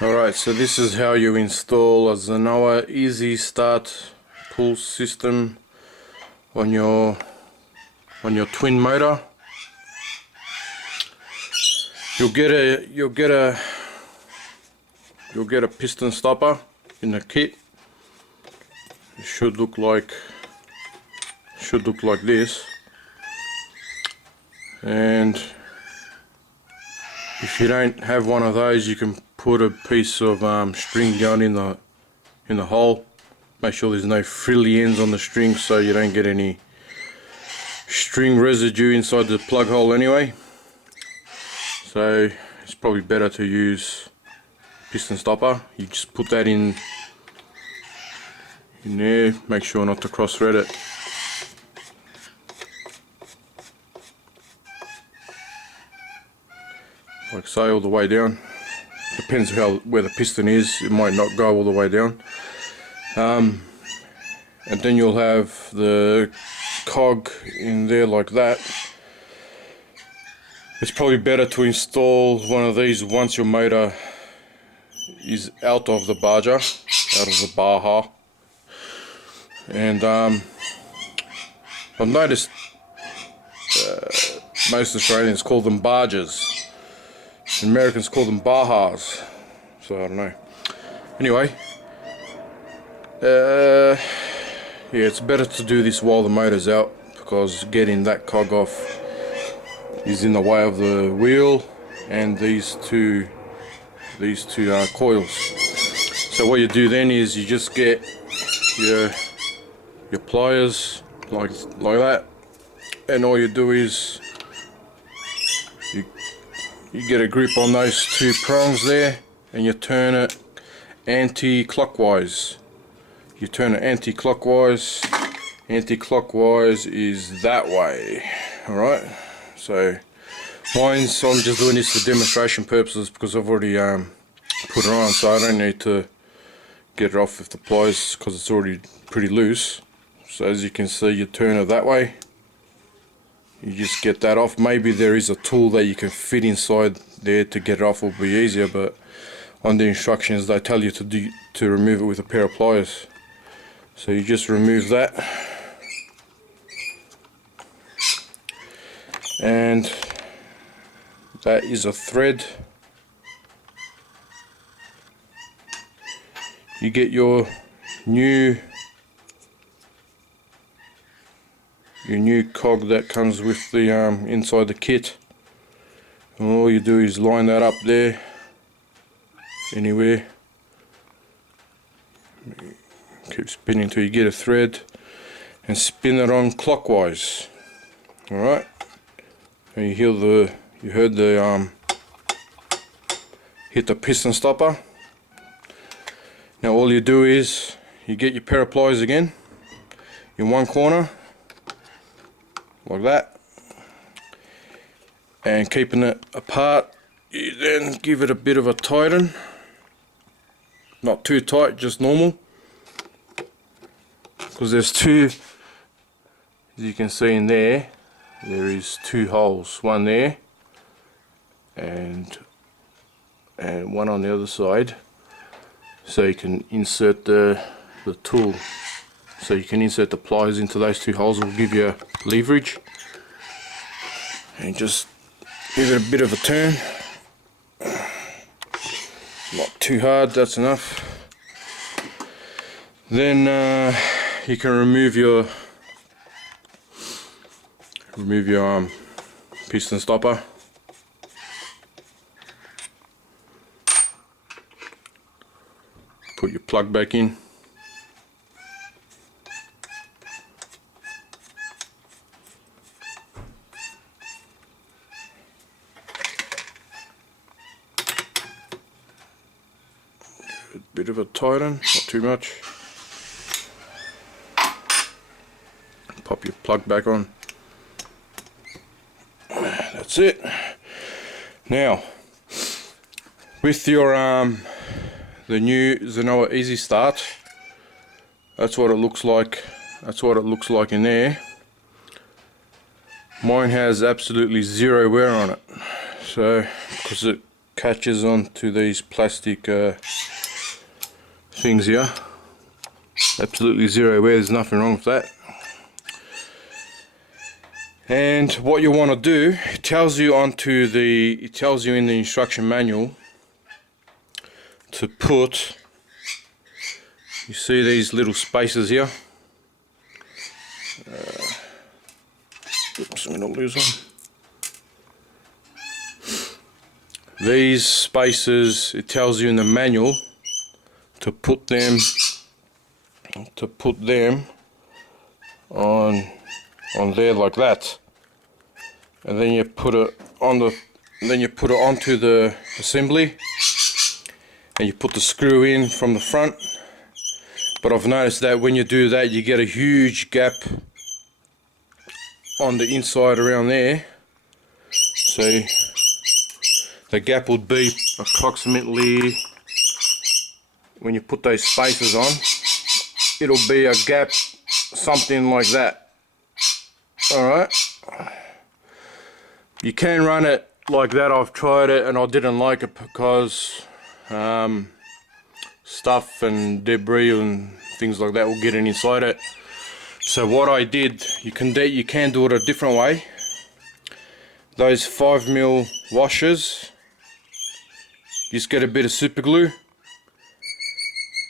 Alright, so this is how you install a Zenoah Easy Start pull system on your twin motor. You'll get a piston stopper in the kit. It should look like this. And if you don't have one of those, you can put a piece of string down in the hole. Make sure there's no frilly ends on the string so you don't get any string residue inside the plug hole anyway. So it's probably better to use piston stopper. You just put that in there, make sure not to cross thread it. Like so, all the way down. Depends where the piston is, it might not go all the way down. And then you'll have the cog in there like that. It's probably better to install one of these once your motor is out of the baja, out of the baja. And I've noticed most Australians call them barges. Americans call them bajas, so I don't know. Anyway, yeah, it's better to do this while the motor's out, because getting that cog off is in the way of the wheel and these two coils. So what you do then is you just get your pliers like that, and all you do is you get a grip on those two prongs there, and you turn it anti-clockwise. You turn it anti-clockwise. Anti-clockwise is that way. Alright, so I'm just doing this for demonstration purposes because I've already put it on, so I don't need to get it off with the pliers because it's already pretty loose. So as you can see, you turn it that way. You just get that off. Maybe there is a tool that you can fit inside there to get it off, will be easier, but on the instructions they tell you to remove it with a pair of pliers. So you just remove that, and that is a thread. You get your new cog that comes with the inside the kit, and all you do is line that up there anywhere. Keep spinning until you get a thread and spin it on clockwise. Alright, and you heard the hit the piston stopper. Now all you do is you get your pair of pliers again in one corner like that, and keeping it apart, you then give it a bit of a tighten, not too tight, just normal, because there's two, as you can see in there is two holes, one there and one on the other side, so you can insert the tool. So you can insert the pliers into those two holes. It will give you leverage, and just give it a bit of a turn, not too hard, that's enough. Then you can remove your piston stopper. Put your plug back in. A bit of a tighten, not too much. Pop your plug back on. That's it. Now, with your the new Zenoah Easy Start, that's what it looks like. That's what it looks like in there. Mine has absolutely zero wear on it. So, because it catches onto these plastic things here. Absolutely zero wear, there's nothing wrong with that. And what you want to do, it tells you in the instruction manual to put, you see these little spaces here. Oops, I'm going to lose one. These spaces, it tells you in the manual to put them on there like that, and then you put it on onto the assembly, and you put the screw in from the front. But I've noticed that when you do that, you get a huge gap on the inside around there. So the gap would be approximately, when you put those spaces on, it'll be a gap something like that. Alright, you can run it like that. I've tried it and I didn't like it because stuff and debris and things like that will get inside it. So what I did, you can do it a different way. Those 5mm washers, just get a bit of super glue,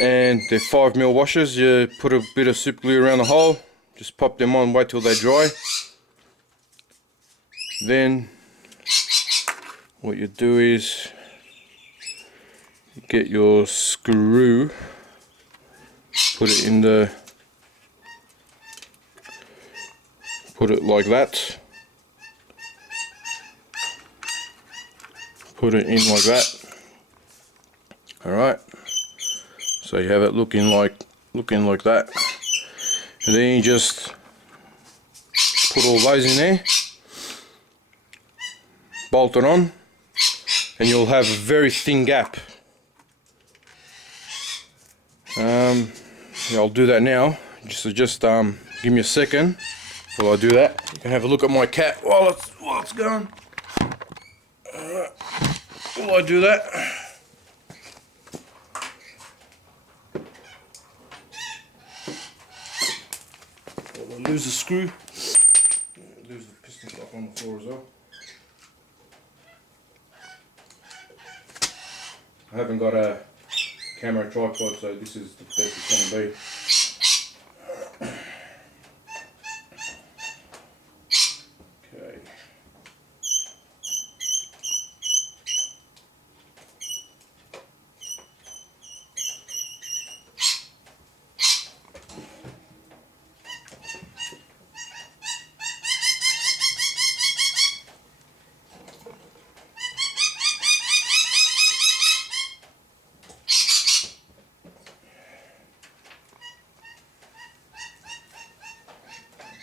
and they're 5mm washers. You put a bit of super glue around the hole, just pop them on, wait till they dry. Then what you do is you get your screw, put it like that, put it in like that. Alright, so you have it looking like that, and then you just put all those in there, bolt it on, and you'll have a very thin gap. Yeah, I'll do that now. Just give me a second while I do that. You can have a look at my cat while it's going. Alright, while I do that. I'll lose the screw. Lose the piston block on the floor as well. I haven't got a camera tripod, so this is the best it's going to be. Okay.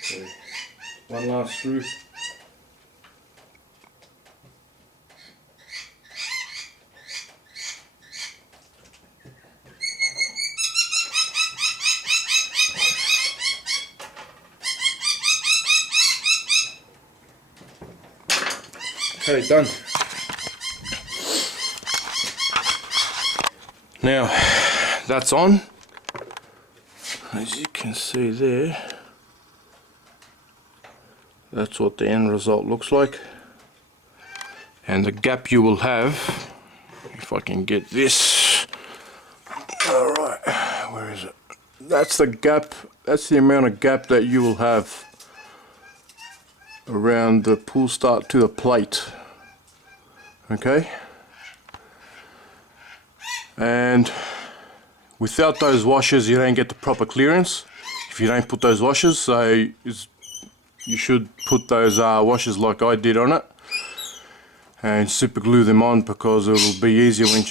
Okay, one last screw. Okay, done. Now that's on. As you can see there, that's what the end result looks like. And the gap you will have, if I can get this, alright, where is it? That's the gap, that's the amount of gap that you will have around the pull start to the plate. Okay? And without those washers you don't get the proper clearance if you don't put those washers, so you should put those washers like I did on it and super glue them on, because it will be easier when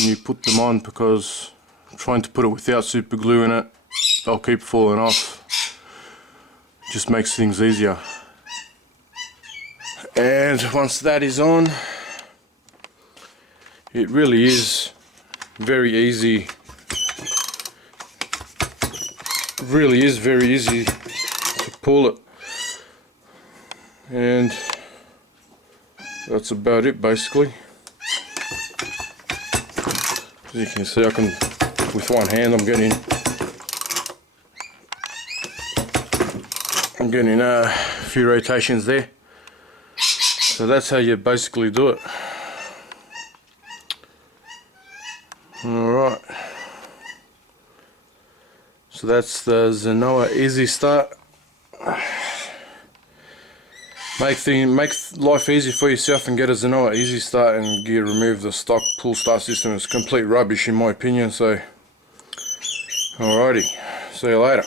you put them on, because trying to put it without super glue in it, they'll keep falling off. Just makes things easier. And once that is on, it really is very easy. Really is very easy to pull it. And that's about it basically. As you can see, I can, with one hand, I'm getting a few rotations there. So that's how you basically do it. Alright. So that's the Zenoah Easy Start. Make life easy for yourself and get a Zenoah Easy Start and remove the stock pull start system. It's complete rubbish in my opinion. So alrighty, see you later.